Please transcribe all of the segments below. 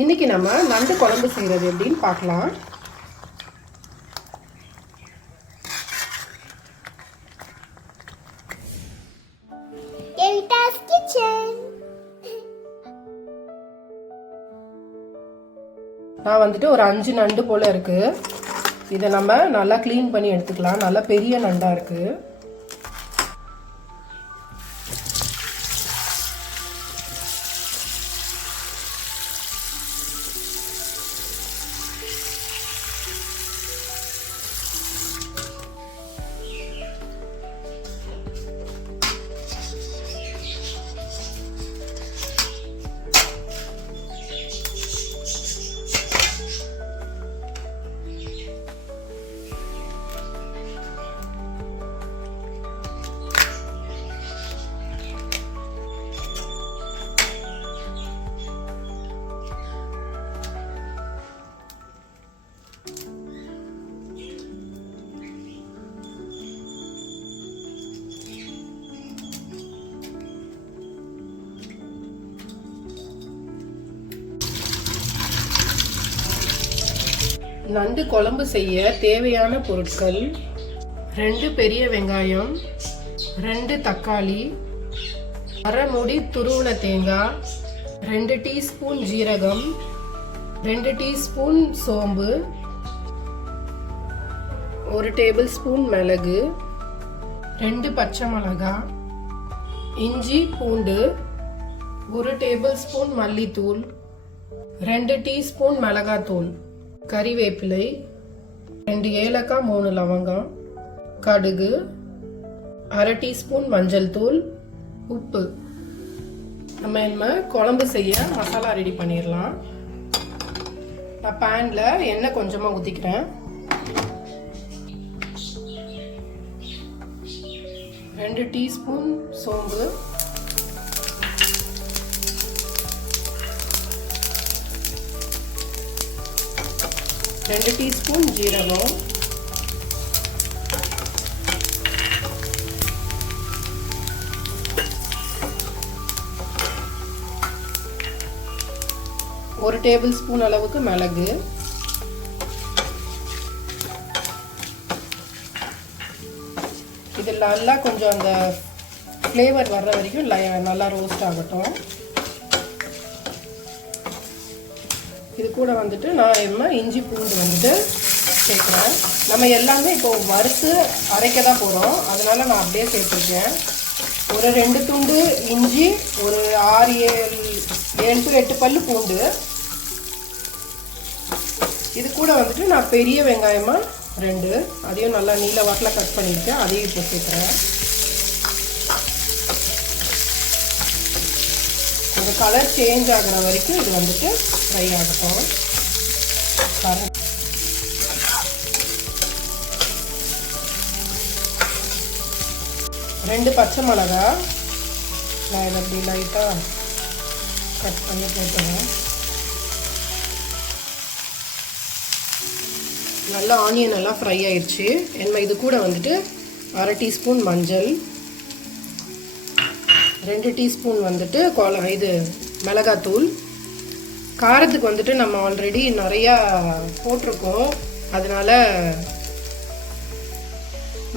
இன்னைக்கு நம்ம நண்டு குழம்பு செய்கிறது எப்படின்னு பார்க்கலாம். நான் வந்துட்டு ஒரு 5 நண்டு போல இருக்கு. இதை நம்ம நல்லா க்ளீன் பண்ணி எடுத்துக்கலாம். நல்லா பெரிய நண்டா இருக்கு. நண்டு குழம்பு செய்ய தேவையான பொருட்கள்: 2 பெரிய வெங்காயம், 2 தக்காளி, அரை மூடி துருவன தேங்காய், 2 டீஸ்பூன் ஜீரகம், 2 டீஸ்பூன் சோம்பு, 1 டேபிள் ஸ்பூன் மிளகு, 2 பச்சை மிளகாய், இஞ்சி பூண்டு, 1 டேபிள் ஸ்பூன் மல்லித்தூள், 2 டீஸ்பூன் மிளகாத்தூள், கறிவேப்பிலை, 2 ஏலக்காய், 3 லவங்கம், கடுகு, அரை டீஸ்பூன் மஞ்சள் தூள், உப்பு. நம்ம குழம்பு செய்ய மசாலா ரெடி பண்ணிடலாம். நான் பேனில் எண்ணெய் கொஞ்சமாக ஊற்றிக்கிறேன். 2 டீஸ்பூன் சோம்பு, 2 டீஸ்பூன் ஜீரகம், 1 டேபிள் ஸ்பூன் அளவுக்கு மிளகு, இது நல்லா கொஞ்சம் அந்த ஃப்ளேவர் வர்ற வரைக்கும் நல்லா ரோஸ்ட் ஆகட்டும். இது கூட வந்துட்டு நான் இஞ்சி பூண்டு வந்துட்டு சேர்க்குறேன். நம்ம எல்லாமே இப்போ வறுத்து அரைக்க தான் போகிறோம், அதனால நான் அப்படியே சேர்த்துருக்கேன். ஒரு 2 துண்டு இஞ்சி, ஒரு 7 to 8 பல்லு பூண்டு. இது கூட வந்துட்டு நான் பெரிய வெங்காயமாக 2, அதையும் நல்லா நீல வாட்டில் கட் பண்ணியிருக்கேன், அதையும் இப்போ சேர்க்குறேன். அந்த கலர் சேஞ்ச் ஆகிற வரைக்கும் இது வந்துட்டு ஃப்ரை ஆகட்டும். 2 பச்சை மிளகா நான் இதை அப்படி லைட்டாக கட் பண்ணி போட்டுறேன். நல்லா ஆனியன் நல்லா ஃப்ரை ஆயிடுச்சு. இது கூட வந்துட்டு அரை டீஸ்பூன் மஞ்சள், 2 டீஸ்பூன் வந்துட்டு மிளகாத்தூள். காரத்துக்கு வந்துட்டு நம்ம ஆல்ரெடி நிறையா போட்டிருக்கோம், அதனால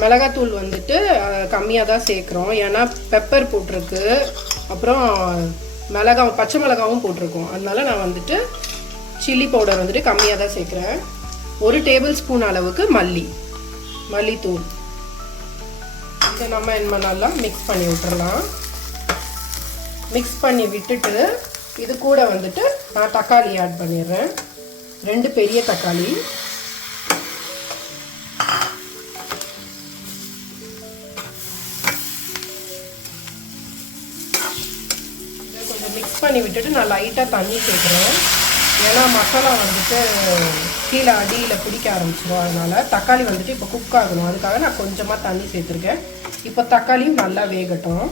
மிளகாத்தூள் வந்துட்டு கம்மியாக தான் சேர்க்குறோம். ஏன்னா பெப்பர் போட்டிருக்கு, அப்புறம் பச்சை மிளகாவும் போட்டிருக்கோம், அதனால நான் வந்துட்டு சில்லி பவுடர் வந்துட்டு கம்மியாக தான் சேர்க்குறேன். 1 டேபிள் ஸ்பூன் அளவுக்கு மல்லித்தூள். இதை நம்ம நல்லா மிக்ஸ் பண்ணி விட்டுறலாம். மிக்ஸ் பண்ணி விட்டுட்டு இது கூட வந்துட்டு நான் தக்காளி ஆட் பண்ணிடுறேன். 2 பெரிய தக்காளி, இதை கொஞ்சம் மிக்ஸ் பண்ணி விட்டுட்டு நான் லைட்டாக தண்ணி சேர்க்குறேன். ஏன்னா மசாலா வந்துட்டு கீழே அடியில் பிடிக்க ஆரம்பிச்சிடும், அதனால தக்காளி வந்துட்டு இப்போ குக் ஆகணும், அதுக்காக நான் கொஞ்சமாக தண்ணி சேர்த்துருக்கேன். இப்போ தக்காளியும் நல்லா வேகட்டும்.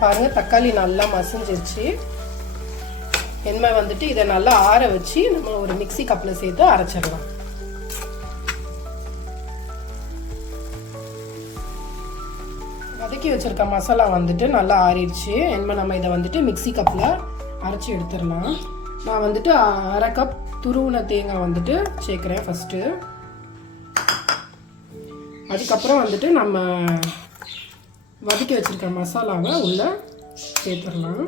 பாருங்கள், தக்காளி நல்லா மசிஞ்சிருச்சு. வந்துட்டு இதை நல்லா ஆற வச்சு நம்ம ஒரு மிக்ஸி கப்பில் சேர்த்து அரைச்சிடலாம். வதக்கி வச்சிருக்க மசாலா வந்துட்டு நல்லா ஆறிடுச்சு. நம்ம இதை வந்துட்டு மிக்ஸி கப்பில் அரைச்சி எடுத்துடலாம். நான் வந்துட்டு 1/2 கப் துருவின தேங்காய் வந்துட்டு சேர்க்குறேன் ஃபஸ்ட்டு. அதுக்கப்புறம் வந்துட்டு நம்ம வதக்கி வச்சுருக்க மசாலாவை உள்ளே சேர்த்துடலாம்.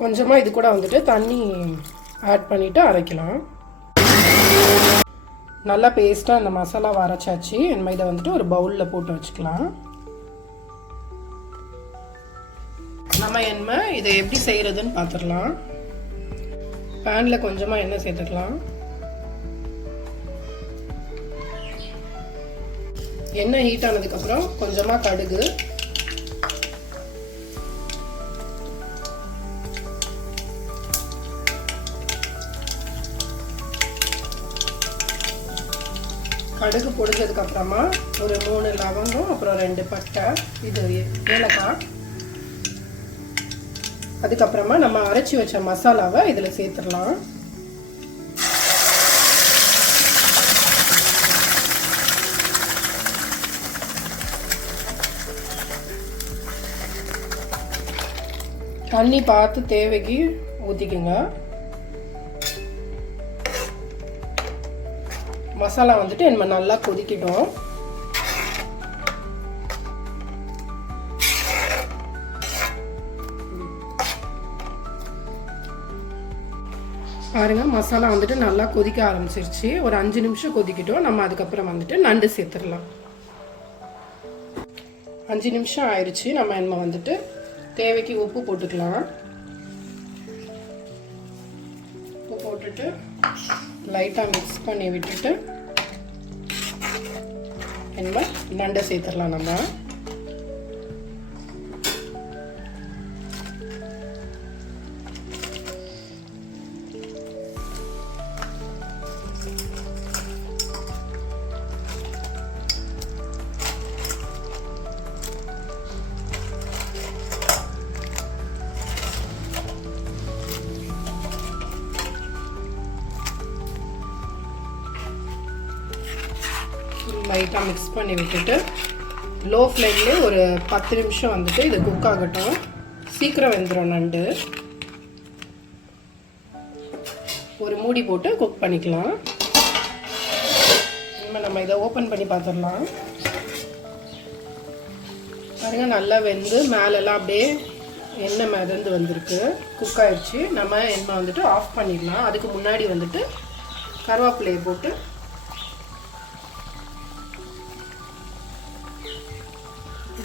கொஞ்சமாக இது கூட வந்துட்டு தண்ணி ஆட் பண்ணிவிட்டு அரைக்கலாம். நல்லா பேஸ்ட்டாக அந்த மசாலாவை அரைச்சாச்சு. நம்ம இதை வந்துட்டு ஒரு பவுலில் போட்டு வச்சுக்கலாம். நம்ம இதை எப்படி செய்கிறதுன்னு பார்த்துடலாம். பேனில் கொஞ்சமாக எண்ணெய் சேர்த்துக்கலாம். எண்ணெய் ஹீட் ஆனதுக்கப்புறம் கொஞ்சமாக கடுகு, கடுகு பொடிஞ்சதுக்கப்புறமா ஒரு 3 லவங்கம், அப்புறம் 2 பட்டை, இது ஏலக்காய். அதுக்கப்புறமா நம்ம அரைச்சி வச்ச மசாலாவை இதில் சேர்த்துடலாம். தண்ணி பார்த்து தேவைக்கு ஊற்றிக்குங்க. மசாலா வந்துட்டு நம்ம நல்லா கொதிக்கிட்டோம். பாருங்க, மசாலா வந்துட்டு நல்லா கொதிக்க ஆரம்பிச்சிருச்சு. ஒரு 5 நிமிஷம் கொதிக்கிட்டோம். நம்ம அதுக்கப்புறம் வந்துட்டு நண்டு சேர்த்துடலாம். 5 நிமிஷம் ஆயிடுச்சு. நம்ம வந்துட்டு தேவைக்கு உப்பு போட்டுக்கலாம். உப்பு போட்டுட்டு லைட்டாக மிக்ஸ் பண்ணி விட்டுட்டு நண்டை சேர்த்துடலாம். நம்ம லைட்டாக மிக்ஸ் பண்ணி விட்டுட்டு லோ ஃப்ளேம்லேயே ஒரு 10 நிமிஷம் வந்துட்டு இது குக் ஆகட்டும். சீக்கிரம் வெந்துடும் நண்டு. ஒரு மூடி போட்டு குக் பண்ணிக்கலாம். நம்ம இதை ஓப்பன் பண்ணி பார்த்துடலாம். பாருங்க, நல்லா வெந்து மேலெல்லாம் அப்படியே எண்ணெய் மிதந்து வந்திருக்கு. குக் ஆயிடுச்சு. நம்ம எண்ணெய் வந்துட்டு ஆஃப் பண்ணிடலாம். அதுக்கு முன்னாடி வந்துட்டு கருவேப்பிலையை போட்டு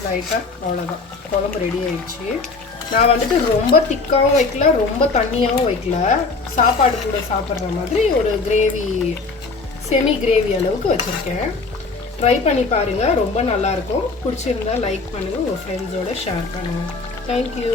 லைட்டாக அவ்வளோதான், குழம்பு ரெடி ஆயிடுச்சு. நான் வந்துட்டு ரொம்ப திக்காகவும் வைக்கல, ரொம்ப தண்ணியாகவும் வைக்கல. சாப்பாடு கூட சாப்பிட்ற மாதிரி ஒரு கிரேவி, செமி கிரேவி அளவுக்கு வச்சுருக்கேன். ட்ரை பண்ணி பாருங்கள், ரொம்ப நல்லாயிருக்கும். பிடிச்சிருந்தா லைக் பண்ணுங்கள், உங்கள் ஃப்ரெண்ட்ஸோடு ஷேர் பண்ணுங்கள். தேங்க்யூ.